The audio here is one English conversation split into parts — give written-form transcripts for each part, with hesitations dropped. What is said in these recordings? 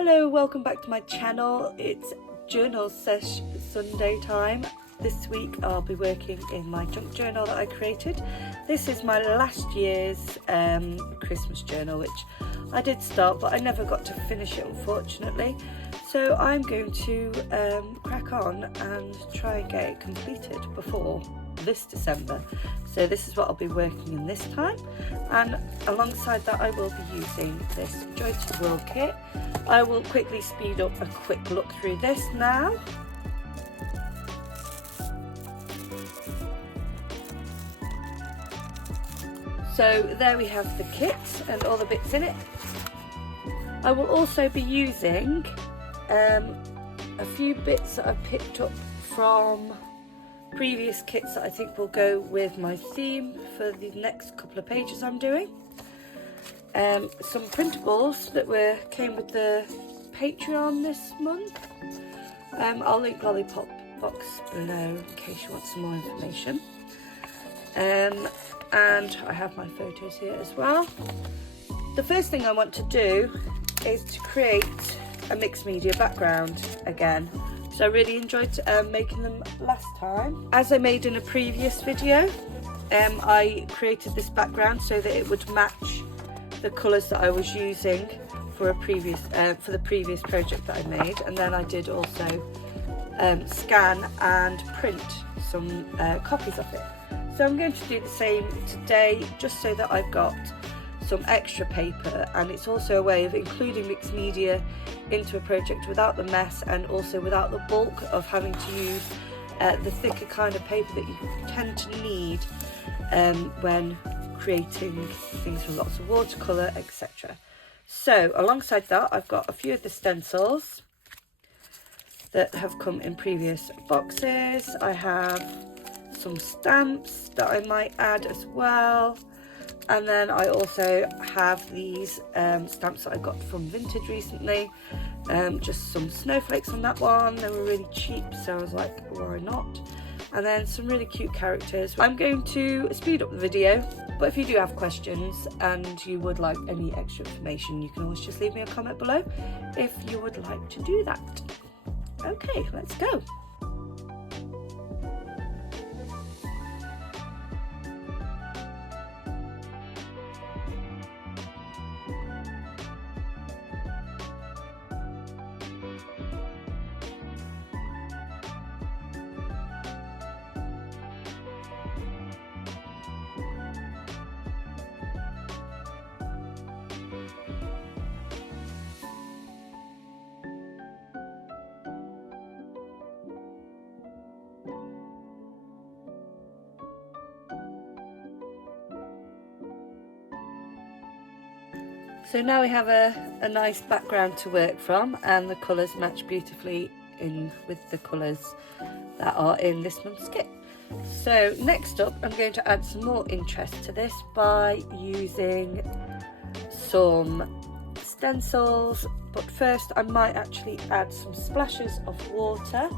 Hello, welcome back to my channel. It's Journal Sesh Sunday time. This week I'll be working in my junk journal that I created. This is my last year's Christmas journal, which I did start but I never got to finish it, unfortunately. So I'm going to crack on and try and get it completed before this December. So this is what I'll be working in this time, and alongside that I will be using this Joy to the World kit. I will quickly speed up a quick look through this now. So there we have the kit and all the bits in it. I will also be using a few bits that I've picked up from previous kits that I think will go with my theme for the next couple of pages I'm doing. Some printables that came with the Patreon this month. I'll link Lollipop Box below in case you want some more information. And I have my photos here as well. The first thing I want to do is to create a mixed media background again. So I really enjoyed making them last time. As I made in a previous video, I created this background so that it would match the colours that I was using for the previous project that I made, and then I did also scan and print some copies of it. So I'm going to do the same today, just so that I've got some extra paper, and it's also a way of including mixed media into a project without the mess and also without the bulk of having to use the thicker kind of paper that you tend to need when creating things with lots of watercolour, etc. So alongside that I've got a few of the stencils that have come in previous boxes. I have some stamps that I might add as well. And then I also have these stamps that I got from Vintage recently. Just some snowflakes on that one. They were really cheap, so I was like, why not? And then some really cute characters. I'm going to speed up the video, but if you do have questions and you would like any extra information, you can always just leave me a comment below if you would like to do that. Okay, let's go. So now we have a nice background to work from, and the colours match beautifully in with the colours that are in this month's kit. So next up I'm going to add some more interest to this by using some stencils, but first I might actually add some splashes of water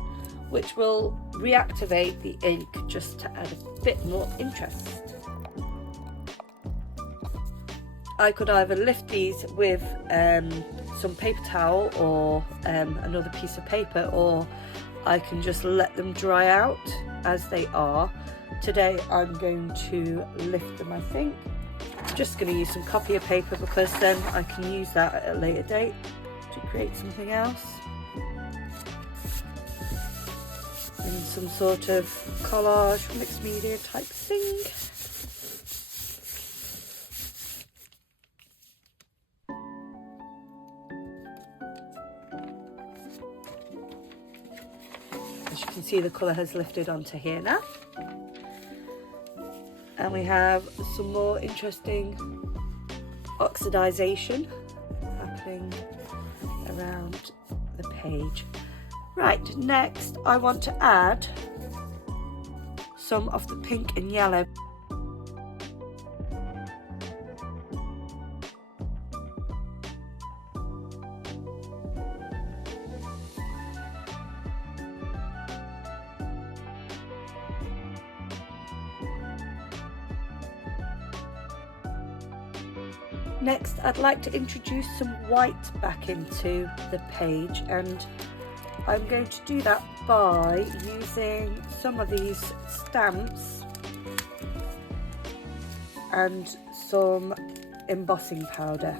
which will reactivate the ink just to add a bit more interest. I could either lift these with some paper towel or another piece of paper, or I can just let them dry out as they are. Today I'm going to lift them, I think. I'm just going to use some copier paper because then I can use that at a later date to create something else. In some sort of collage, mixed media type thing. As you can see, the colour has lifted onto here now. And we have some more interesting oxidization happening around the page. Right, next I want to add some of the pink and yellow. Next, I'd like to introduce some white back into the page, and I'm going to do that by using some of these stamps and some embossing powder.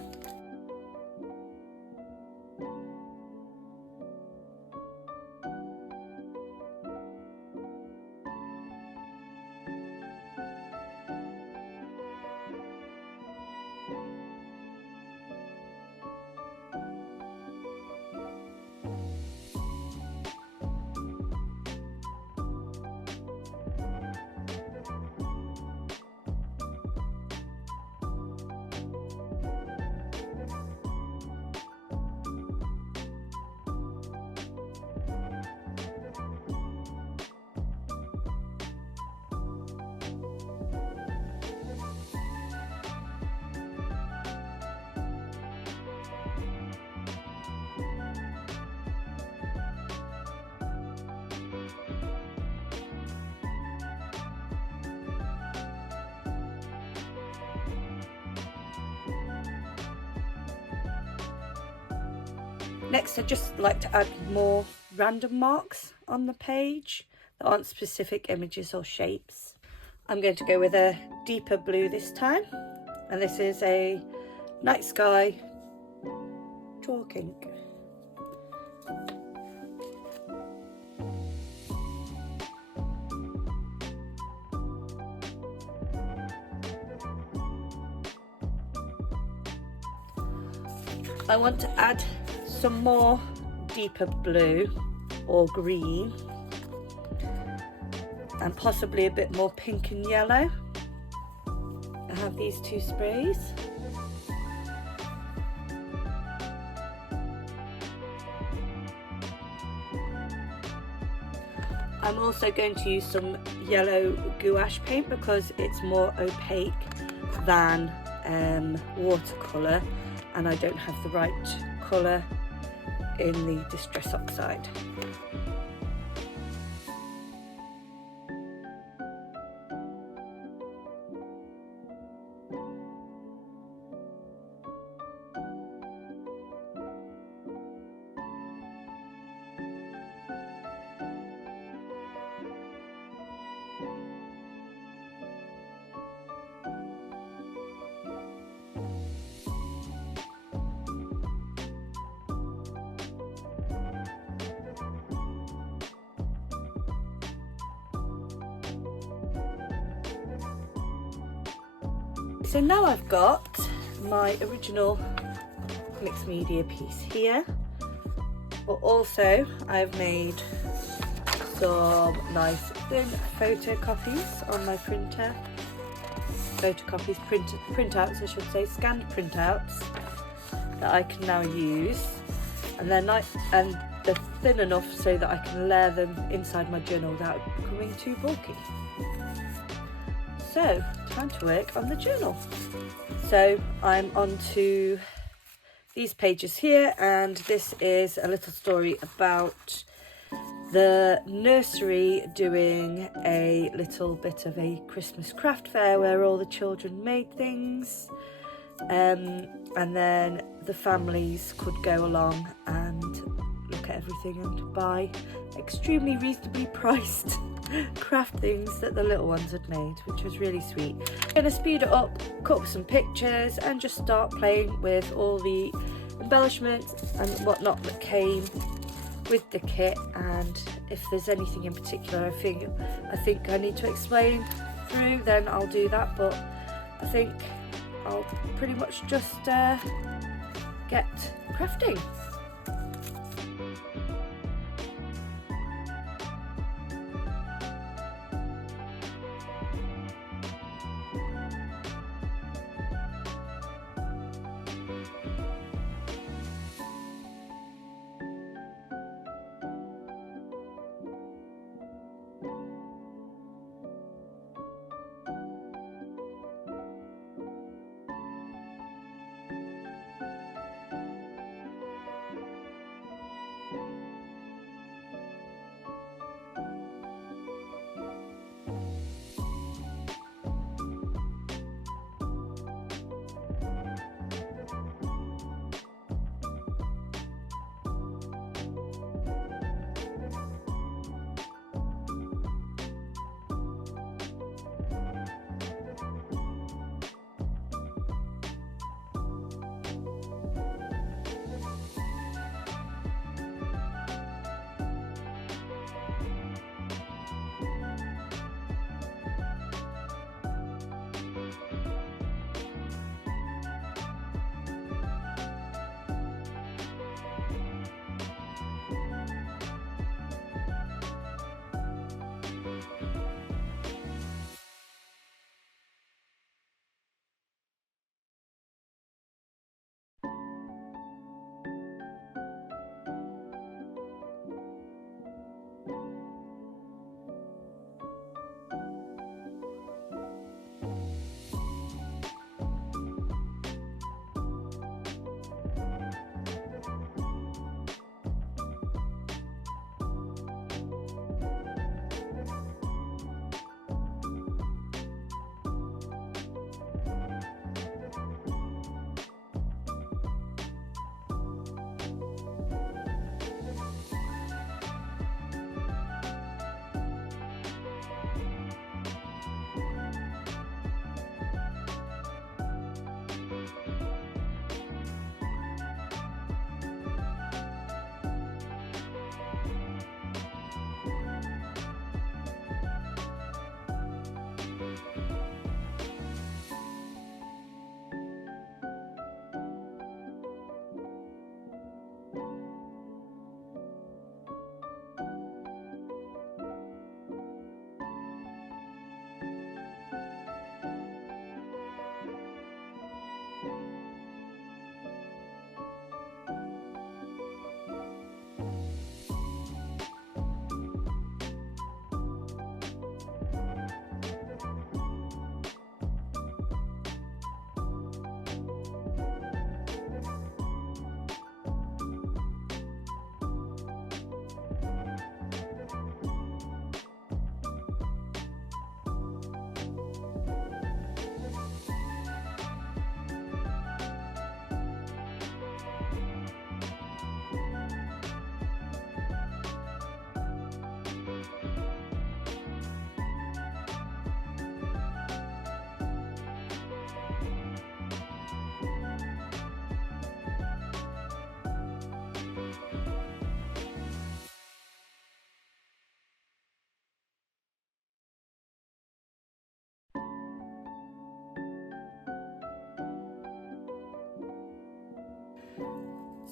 Next, I'd just like to add more random marks on the page that aren't specific images or shapes. I'm going to go with a deeper blue this time, and this is a night sky chalk ink. I want to add some more deeper blue or green, and possibly a bit more pink and yellow. I have these two sprays. I'm also going to use some yellow gouache paint because it's more opaque than watercolour, and I don't have the right colour in the Distress Oxide. So now I've got my original mixed media piece here, but also I've made some nice thin photocopies on my printer. Printouts I should say, scanned printouts that I can now use, and they're nice and they're thin enough so that I can layer them inside my journal without becoming too bulky. So, time to work on the journal. So I'm on to these pages here, and this is a little story about the nursery doing a little bit of a Christmas craft fair where all the children made things, and then the families could go along and look at everything and buy extremely reasonably priced craft things that the little ones had made, which was really sweet. I'm going to speed it up, cut up some pictures and just start playing with all the embellishments and whatnot that came with the kit, and if there's anything in particular I think I need to explain through, then I'll do that, but I think I'll pretty much just get crafting.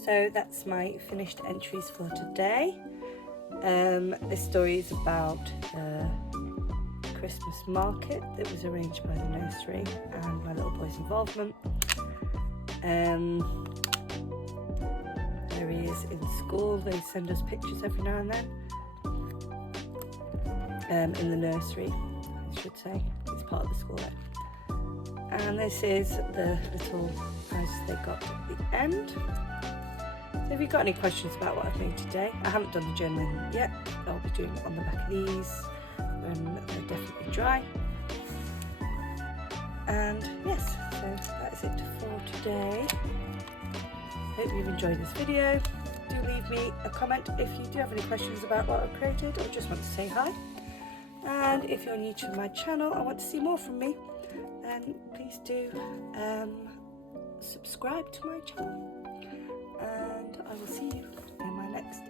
So that's my finished entries for today. This story is about Christmas market that was arranged by the nursery and my little boy's involvement. There he is in school. They send us pictures every now and then. In the nursery, I should say. It's part of the school there. And this is the little house they got at the end. So if you've got any questions about what I've made today, I haven't done the journaling yet. I'll be doing it on the back of these when they're definitely dry. And yes, so that's it for today. Hope you've enjoyed this video. Do leave me a comment if you do have any questions about what I've created or just want to say hi. And if you're new to my channel and want to see more from me, then please do subscribe to my channel. And I will see you in my next